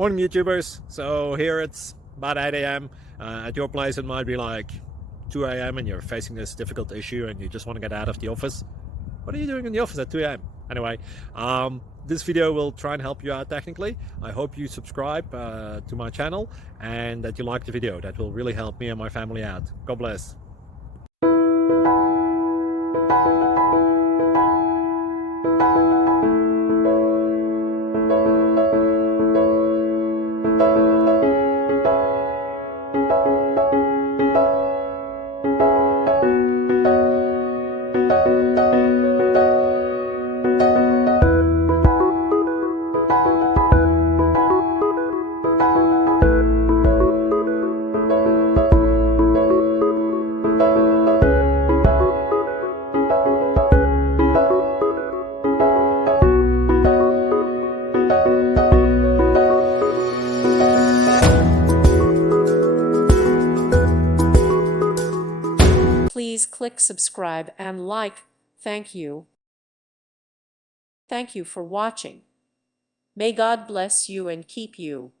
Morning YouTubers. So here it's about 8 a.m. At your place it might be like 2 a.m. and you're facing this difficult issue and you just want to get out of the office. What are you doing in the office at 2 a.m.? Anyway, this video will try and help you out technically. I hope you subscribe to my channel and that you like the video. That will really help me and my family out. God bless. Please click subscribe and like. Thank you. Thank you for watching. May God bless you and keep you.